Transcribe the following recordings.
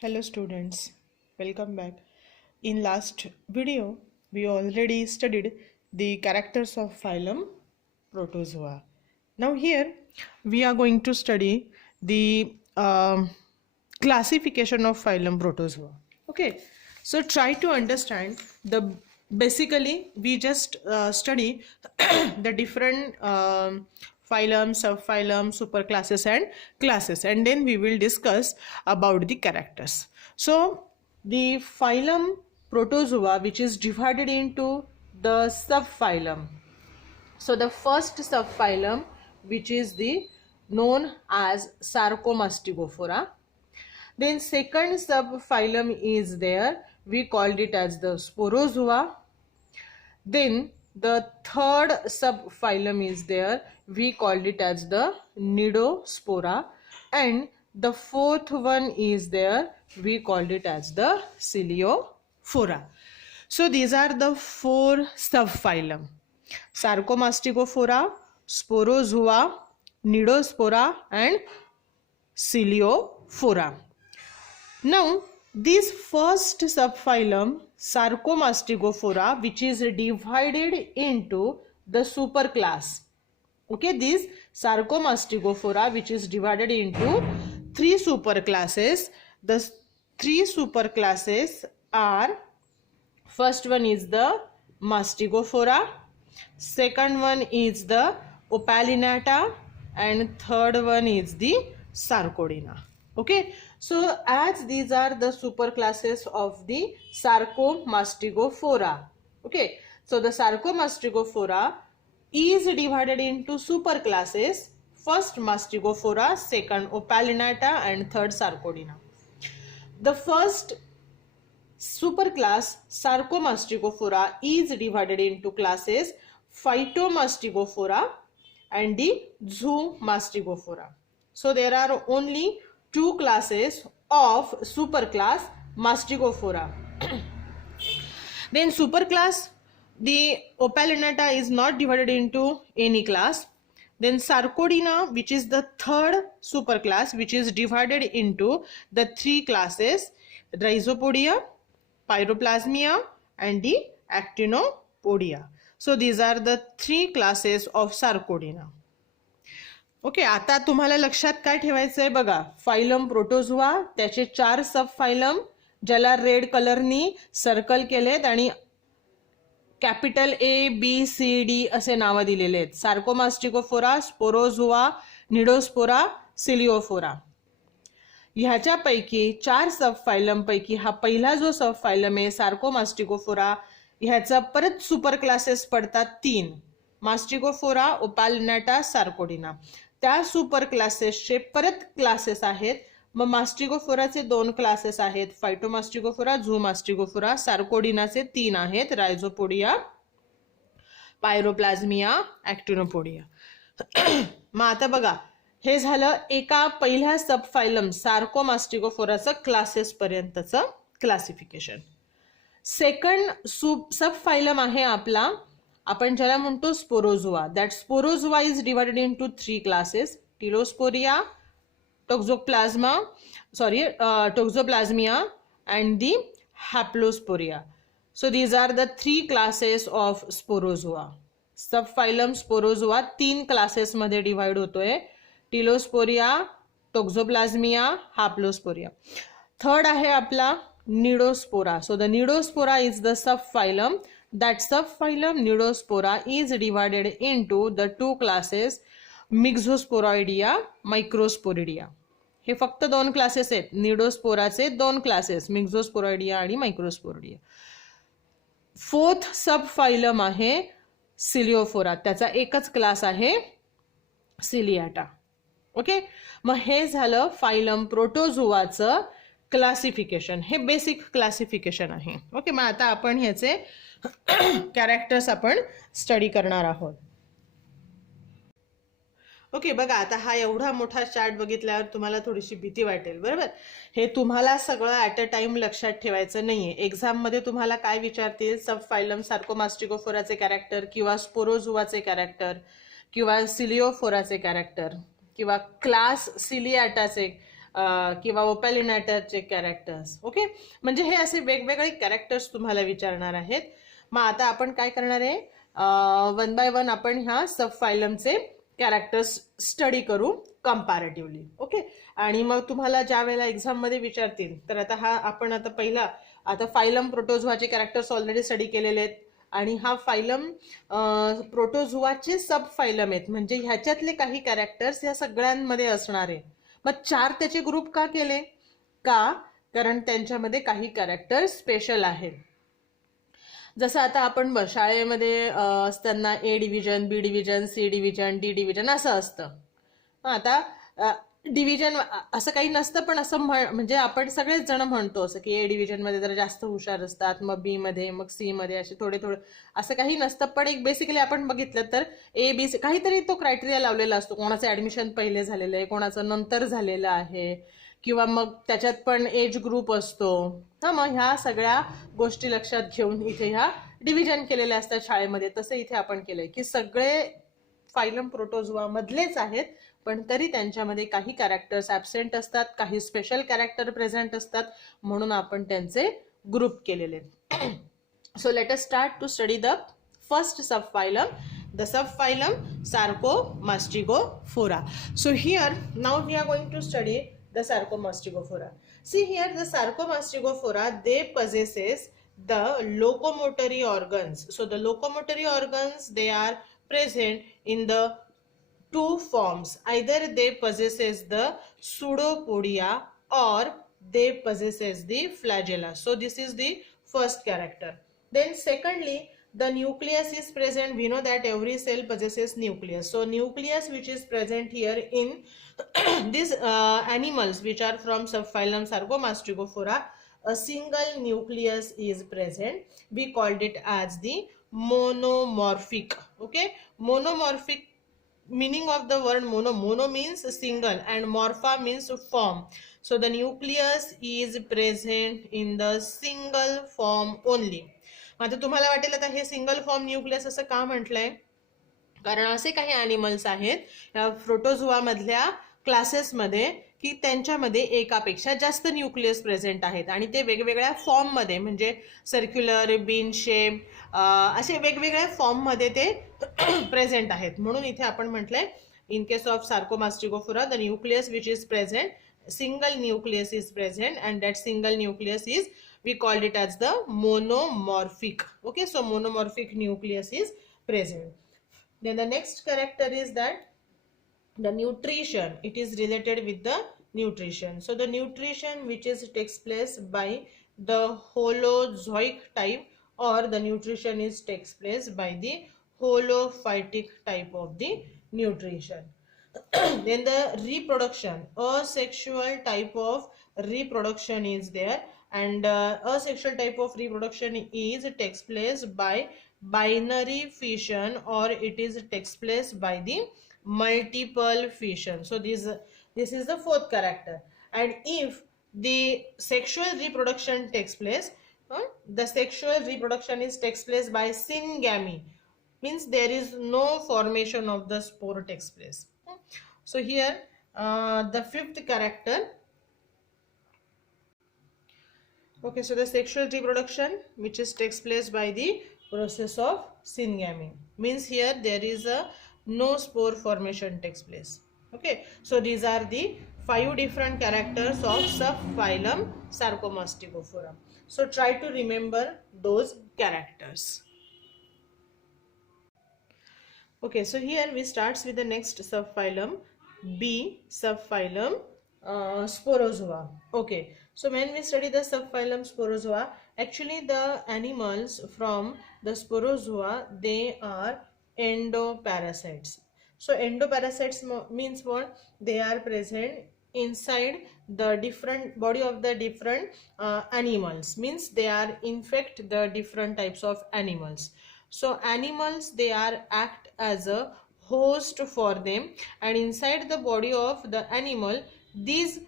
Hello students, welcome back. In last video, we already studied the characters of phylum Protozoa. Now here we are going to study the classification of phylum Protozoa. Okay, so try to understand the basically we just study the different phylum, subphylum, superclasses and classes, and then we will discuss about the characters. So the phylum Protozoa, which is divided into the subphylum. So the first subphylum, which is the known as Sarcomastigophora. Then second subphylum is there, we called it as the Sporozoa. Then the third subphylum is there, we called it as the Nidospora, and the fourth one is there, we called it as the Coeliophora. So these are the four subphylum: Sarcomastigophora, Sporozoa, Nidospora and Coeliophora. Now this first subphylum Sarcomastigophora, which is divided into the superclass. Okay, this Sarcomastigophora, which is divided into three superclasses. The three superclasses are, first one is the Mastigophora, second one is the Opalinata, and third one is the Sarcodina. Okay, so as these are the superclasses of the Sarcomastigophora. Okay, so the Sarcomastigophora is divided into superclasses: first Mastigophora, second Opalinata and third Sarcodina. The first superclass Sarcomastigophora is divided into classes Phytomastigophora and the Zoomastigophora. So there are only two classes of superclass Mastigophora. Then superclass, the Opalinata is not divided into any class. Then Sarcodina, which is the third superclass, which is divided into the three classes: Rhizopodia, Pyroplasmia and the Actinopodia. So these are the three classes of Sarcodina. Okay, आता तुम्हाला लक्षात काय ठेवायचं आहे बघा, phylum protozoa, त्याचे चार सब फायलम ज्याला रेड कलरनी सर्कल केलेत आणि capital A B C D असे नाव दिलेले आहेत: सार्कोमास्टिकोफोरा, स्पोरोझोआ, निडोस्पोरा, सिलिओफोरा. ह्याच्यापैकी चार सब फायलम पैकी हा पहिला जो सब फायलम आहे सार्कोमास्टिकोफोरा, ह्याचा परत सुपर क्लासेस पडतात तीन: मास्टिकोफोरा, ओपालिनाटा, सार्कोडिना. त्या सुपर क्लासेसचे परत क्लासेस आहेत. मग मास्टिकोफोराचे दोन क्लासेस आहेत: फायटोमास्टिकोफोरा, झूमास्टिकोफोरा. सार्कोडिनाचे तीन आहेत: रायझोपोडिया, पायरोप्लाझ्मिया, ऍक्टिनोपोडिया. मग आता बघा, हे झालं एका पहिल्या सब फायलम सार्कोमास्टिकोफोराचं क्लासेस पर्यंतचं क्लासिफिकेशन. सेकंड सब फायलम आहे आपला, आपण ज्याला म्हणतो Sporozoa. That Sporozoa is divided into three classes: Telosporia, Toxoplasmea and the Haplosporia. So these are the three classes of Sporozoa. Subphylum Sporozoa तीन क्लासेस मध्ये divide होतोय: टिलोस्पोरिया, टोक्झोप्लाझ्मिया, हाप्लोस्पोरिया. थर्ड आहे आपला निडोस्पोरा. So the Nidospora is the subphylum. That subphylum Nidospora is divided into the two classes: Myxosporidia, Microsporidia. हे फक्त दोन classes आहेत, निडोस्पोराचे दोन classes: मिक्झोस्पोरायडिया आणि मायक्रोस्पोरिडिया. फोर्थ सब फायलम आहे सिलिओफोरा, त्याचा एकच क्लास आहे सिलियाटा. ओके, मग हे झालं फायलम प्रोटोझोआचं क्लासिफिकेशन. हे बेसिक क्लासिफिकेशन आहे. ओके, मग आता आपण ह्याचे कॅरेक्टर्स आपण स्टडी करणार आहोत. ओके, बघा, आता हा एवढा मोठा चार्ट बघितल्यावर तुम्हाला थोडीशी भीती वाटेल, बरोबर. हे तुम्हाला सगळं ॲट अ टाइम लक्षात ठेवायचं नाहीये. एक्झाम मध्ये तुम्हाला काय विचारतील: सब फायलम सार्कोमास्टिकोफोराचे कॅरेक्टर, किंवा स्पोरोझोआचे कॅरेक्टर, किंवा सिलिओफोराचे कॅरेक्टर, किंवा क्लास सिलियाटाचे किंवा ओपॅलिनेटरचे कॅरेक्टर्स. ओके, म्हणजे हे असे वेगवेगळे कॅरेक्टर्स तुम्हाला विचारणार आहेत. मग आता आपण काय करणार आहे, वन बाय वन आपण ह्या सब फायलमचे कॅरेक्टर्स स्टडी करू कंपॅरेटिव्हली. ओके, आणि मग तुम्हाला ज्या वेळेला एक्झाम मध्ये विचारतील तर आता आपण आता पहिला फायलम प्रोटोझोआचे कॅरेक्टर्स ऑलरेडी स्टडी केलेले आहेत, आणि हा फायलम प्रोटोझोआचे सब फायलम आहेत, म्हणजे ह्याच्यातले काही कॅरेक्टर्स या सगळ्यांमध्ये असणार आहे. मग 4 त्याचे ग्रुप का केले? कारण त्यांच्यामध्ये काही कॅरेक्टर्स स्पेशल आहेत. जसं आता आपण शाळेमध्ये असताना ए डिव्हिजन, बी डिव्हिजन, सी डिव्हिजन, डी डिव्हिजन असं असतं. आता डिव्हिजन असं काही नसतं, पण असं म्हणजे आपण सगळेच जण म्हणतो असं की ए डिव्हिजन मध्ये जरा जास्त हुशार असतात, मग बी मध्ये, मग सी मध्ये, असे थोडे असं काही नसतं. पण एक बेसिकली आपण बघितलं तर ए बी सी काहीतरी तो क्रायटेरिया लावलेला असतो. कोणाचं ऍडमिशन पहिले झालेलं आहे, कोणाचं नंतर झालेलं आहे, किंवा मग त्याच्यात पण एज ग्रुप असतो. मग ह्या सगळ्या गोष्टी लक्षात घेऊन इथे ह्या डिव्हिजन केलेल्या असतात शाळेमध्ये. तसं इथे आपण केलंय की सगळे फायलम प्रोटोझोआ मधलेच आहेत, पण तरी त्यांच्यामध्ये काही कॅरेक्टर्स ऍबसेंट असतात, काही स्पेशल कॅरेक्टर प्रेझेंट असतात, म्हणून आपण त्यांचे ग्रुप केलेले. So let us start to study the first subphylum, the subphylum Sarcomastigophora. So here now we are going to study the Sarcomastigophora. See here, the Sarcomastigophora, they possesses the locomotory organs. So the locomotory organs, they are present in the two forms. Either they possesses the pseudopodia or they possesses the flagella. So this is the first character. Then secondly, the nucleus is present. We know that every cell possesses nucleus. So nucleus which is present here in these animals which are from subphylum Sarcomastigophora, a single nucleus is present. We called it as the monomorphic. Okay, monomorphic, meaning of the word mono means single and morpha means form. So the nucleus is present in the single form only. आता तुम्हाला वाटेल आता हे single form nucleus असं का म्हटलंय, कारण असे काही ॲनिमल्स आहेत या प्रोटोझोआ मधल्या क्लासेसमध्ये की त्यांच्यामध्ये एकापेक्षा जास्त न्यूक्लियस प्रेझेंट आहेत, आणि ते वेगवेगळ्या फॉर्म मध्ये, म्हणजे सर्क्युलर, बीन शेप, असे वेगवेगळ्या फॉर्म मध्ये ते प्रेझेंट आहेत. म्हणून इथे आपण म्हटलंय in case of Sarcomastigophora the nucleus which is present, single nucleus is present, and that single nucleus is, we called it as the monomorphic. Okay, so monomorphic nucleus is present. Then the next character is that the nutrition, it is related with the nutrition. So the nutrition which is takes place by the holozoic type, or the nutrition is takes place by the holophytic type of the nutrition. Then the reproduction, asexual type of reproduction is there, and asexual type of reproduction is takes place by binary fission, or it is takes place by the multiple fission. So this is the fourth character. And if the sexual reproduction takes place, the sexual reproduction is takes place by syngamy, means there is no formation of the spore takes place. So here the fifth character, okay, so the sexual reproduction which is takes place by the process of syngamy, means here there is a no spore formation takes place. Okay, so these are the 5 different characters of subphylum Sarcomastigophora. So try to remember those characters. Okay, so here we starts with the next subphylum, B subphylum Sporozoa. Okay, so when we study the subphylum Sporozoa, actually the animals from the Sporozoa, they are endoparasites. So endoparasites means what? They are present inside the different body of the different animals, means they are infect the different types of animals. So animals, they are act as a host for them, and inside the body of the animal, these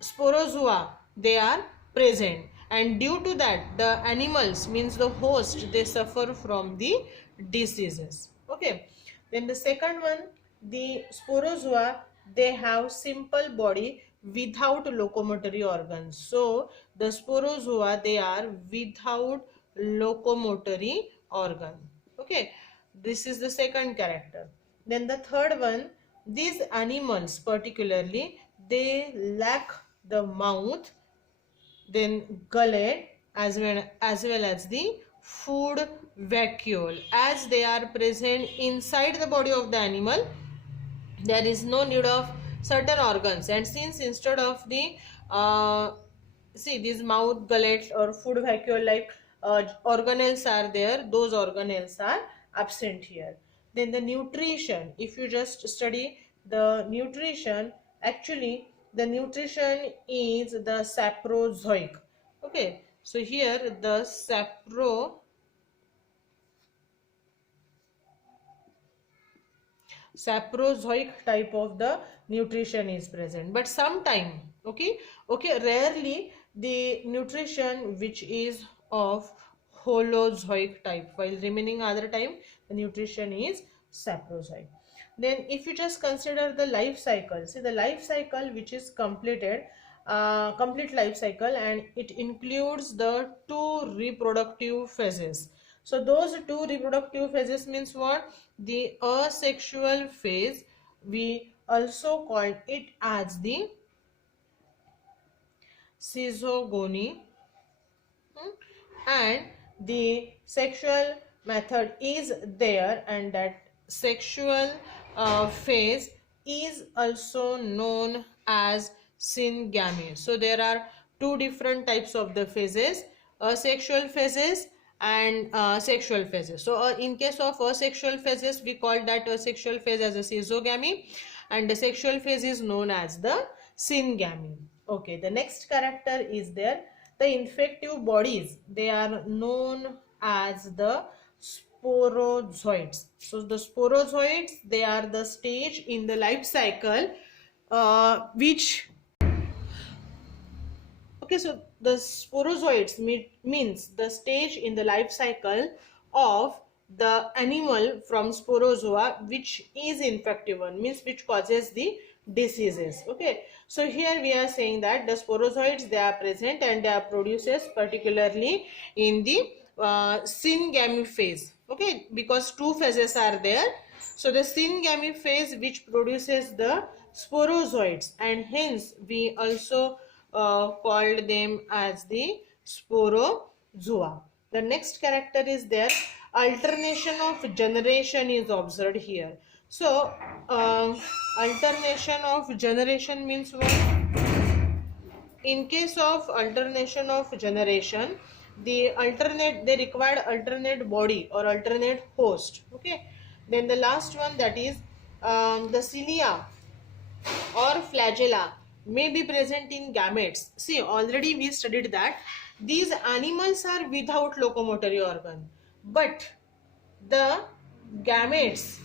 sporozoa, they are present, and due to that the animals, means the host, they suffer from the diseases. Okay, then the second one, the sporozoa, they have simple body without locomotory organs. So the sporozoa, they are without locomotory organ. Okay, this is the second character. Then the third one, these animals particularly, they lack the mouth, then gullet, as well as the food vacuole. As they are present inside the body of the animal, there is no need of certain organs, and since instead of the see these mouth, gullet or food vacuole like organelles are there, those organelles are absent here. Then the nutrition, if you just study the nutrition, actually the nutrition is the saprozoic. Okay, so here the saprozoic type of the nutrition is present, but sometime, okay, rarely the nutrition which is of holozoic type, while remaining other time the nutrition is saprozoic. Then if you just consider the life cycle, see the life cycle which is completed, complete life cycle, and it includes the two reproductive phases. So those two reproductive phases means what? The asexual phase, we also call it as the schizogony, and the sexual method is there, and that sexual phase is also known as syngamy. So there are two different types of the phases, asexual phases and sexual phases. So in case of asexual phases, we call that asexual phase as a schizogamy, and the sexual phase is known as the syngamy. Okay, the next character is there, the infective bodies, they are known as the sporozoids. So the sporozoids, they are the stage in the life cycle which okay, so the sporozoids means the stage in the life cycle of the animal from sporozoa which is infective one, means which causes the diseases. Okay, so here we are saying that the sporozoids, they are present and they are produces particularly in the syngamy phase. Okay, because two phases are there. So the syngamy phase which produces the sporozoids, and hence we also called them as the sporozoa. The next character is there, alternation of generation is observed here. So alternation of generation means what? In case of alternation of generation, they required alternate body or alternate host. Okay, then the last one, that is the cilia or flagella may be present in gametes. See, already we studied that these animals are without locomotory organ, but the gametes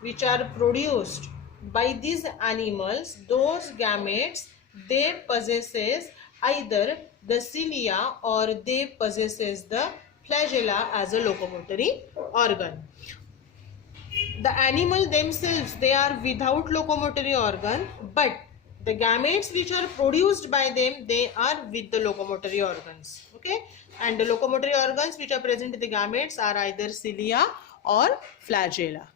which are produced by these animals, those gametes, they possesses either the cilia or they possesses the flagella as a locomotory organ. The animal themselves, they are without locomotory organ, but the gametes which are produced by them, they are with the locomotory organs. Okay, and the locomotory organs which are present in the gametes are either cilia or flagella.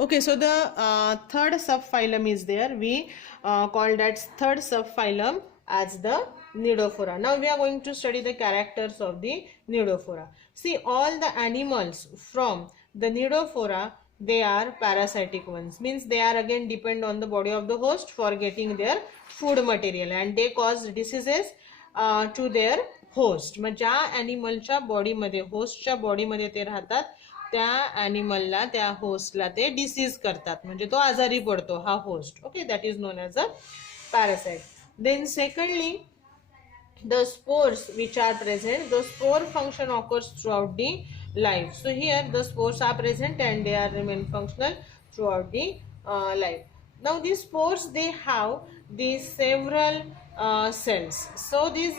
Okay, so the third subphylum is there. We call that third subphylum as the Cnidophora. Now we are going to study the characters of the Cnidophora. See, all the animals from the Cnidophora, they are parasitic ones. Means they are again depend on the body of the host for getting their food material, and they cause diseases to their host. मग ज्या ॲनिमलच्या बॉडीमध्ये, होस्टच्या बॉडीमध्ये ते राहतात, त्या ॲनिमलला, त्या होस्टला ते disease करतात, म्हणजे तो आजारी पडतो हा host. Okay, that is known as a parasite. Then secondly, the spores which are present, the spore function occurs throughout the life. So here the spores are present and they are remain functional throughout the life. Now these spores, they have these several cells. So these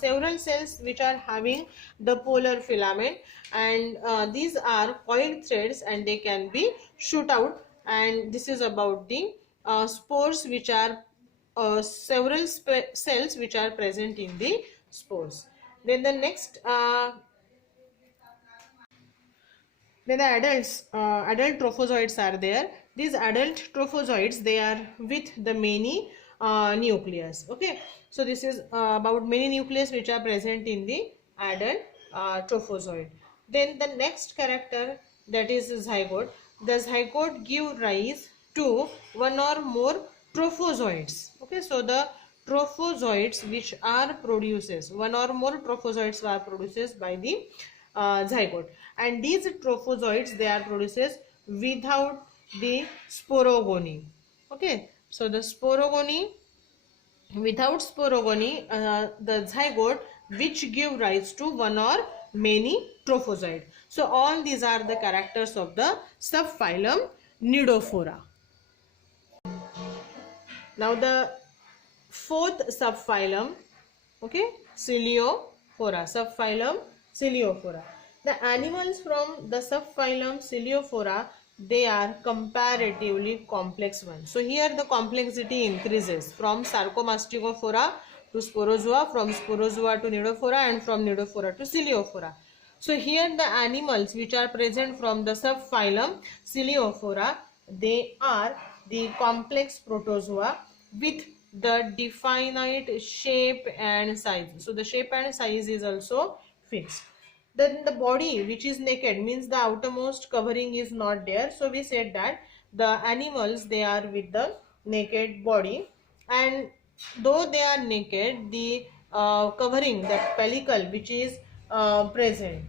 several cells which are having the polar filament, and these are coiled threads and they can be shoot out and this is about the spores, which are several cells which are present in the spores. Then the next then the adult trophozoites are there. These adult trophozoites, they are with the many nucleus. Okay, so this is about many nucleus which are present in the adult trophozoid. Then the next character, that is zygote. The zygote give rise to one or more trophozoites. Okay, so the trophozoites which are produces, one or more trophozoites are produces by the zygote, and these trophozoites, they are produces without the sporogony. Okay, so the sporogony, without sporogony, the zygote which give rise to one or many trophozoid. So all these are the characters of the subphylum Nidophora. Now the fourth subphylum, okay, Coeliophora, subphylum Coeliophora. The animals from the subphylum Coeliophora, they are comparatively complex ones. So here the complexity increases from Sarcomastigophora to Sporozoa, from Sporozoa to Nidophora, and from Nidophora to Coeliophora. So here the animals which are present from the subphylum Coeliophora, they are the complex protozoa with the definite shape and size. So the shape and size is also fixed. Then the body which is naked means the outermost covering is not there. So we said that the animals, they are with the naked body, and though they are naked, the covering, that pellicle which is present,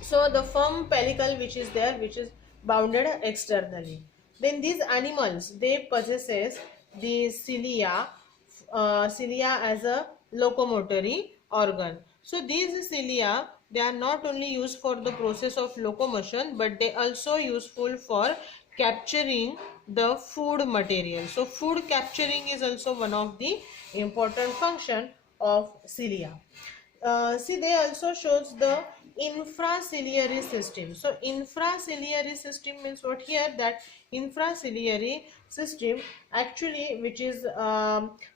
so the firm pellicle which is there, which is bounded externally. Then these animals, they possesses the cilia as a locomotory organ. So these cilia, they are not only used for the process of locomotion, but they also useful for capturing the food material. So food capturing is also one of the important function of cilia. See, they also shows the infraciliary system. So infraciliary system means what here, that infraciliary system actually which is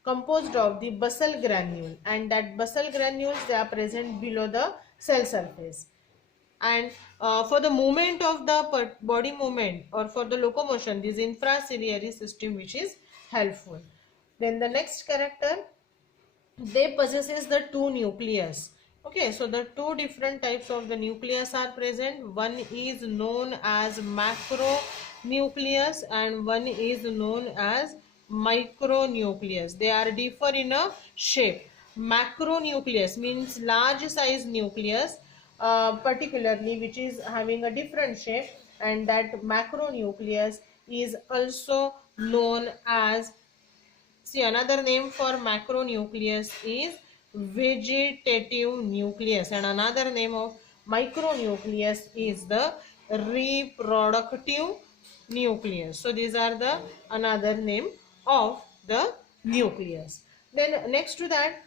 composed of the basal granule, and that basal granules, they are present below the cell surface, and for the movement of the body movement or for the locomotion, this infraciliary system which is helpful. Then the next character, they possesses the two nucleus. Okay, so the two different types of the nucleus are present. One is known as macronucleus and one is known as micronucleus. They are differ in a shape. Macronucleus means large size nucleus, particularly which is having a different shape, and that macronucleus is also known as, see, another name for macronucleus is vegetative nucleus, and another name of micronucleus is the reproductive nucleus. So these are the another name of the nucleus. Then next to that,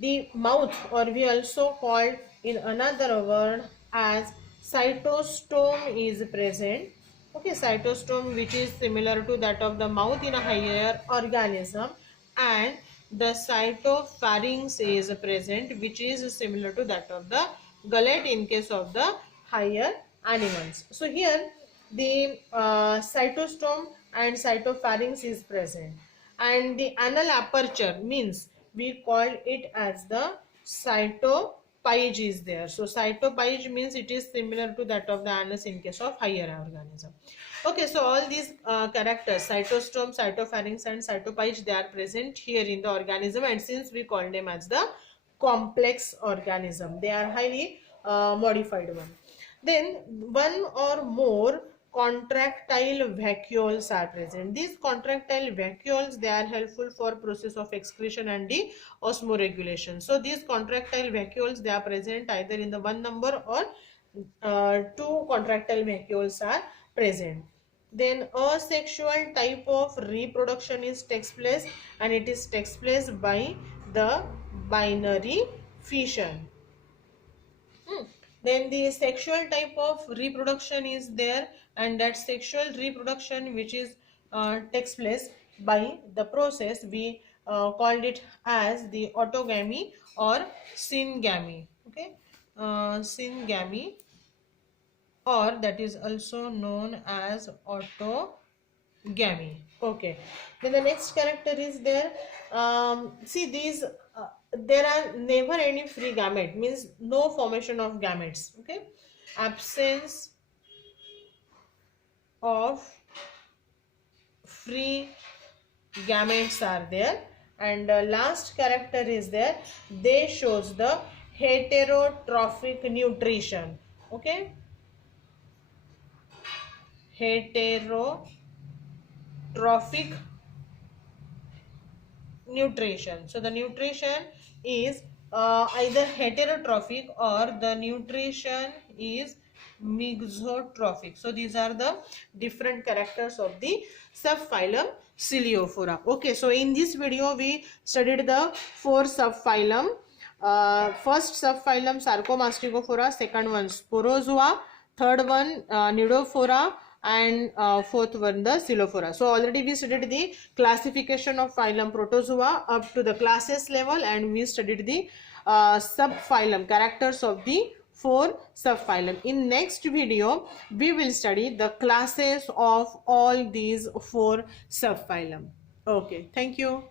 the mouth, or we also called in another word as cytostome, is present. Okay, cytostome which is similar to that of the mouth in a higher organism, and the cytopharynx is present, which is similar to that of the gullet in case of the higher animals. So here the cytostome and cytopharynx is present, and the anal aperture means we call it as the cytopage is there. So cytopage means it is similar to that of the anus in case of higher organism. Okay, so all these characters, cytostome, cytopharynx and cytopage, they are present here in the organism, and since we call them as the complex organism, they are highly modified one. Then one or more contractile vacuoles are present. These contractile vacuoles, they are helpful for process of excretion and the osmoregulation. So these contractile vacuoles, they are present either in the one number or two contractile vacuoles are present. Then a sexual type of reproduction is takes place, and it is takes place by the binary fission. Then the sexual type of reproduction is there and that sexual reproduction which is takes place by the process, we called it as the autogamy or syngamy. Okay, syngamy, or that is also known as autogamy. Okay, then the next character is there. See these, there are never any free gamete, means no formation of gametes. Okay, absence of free gametes are there. And last character is there, they shows the heterotrophic nutrition. Okay, heterotrophic nutrition. So the nutrition is either heterotrophic or the nutrition is mesotrophic. So these are the different characters of the subphylum Coleophora. Okay, so in this video we studied the 4 subphylum. First subphylum Sarcomastigophora, second one Sporozoa, third one Nidophora, and fourth one the Coleophora. So already we studied the classification of phylum Protozoa up to the classes level, and we studied the subphylum characters of the 4 subphylum. In next video we will study the classes of all these 4 subphylum. Okay, thank you.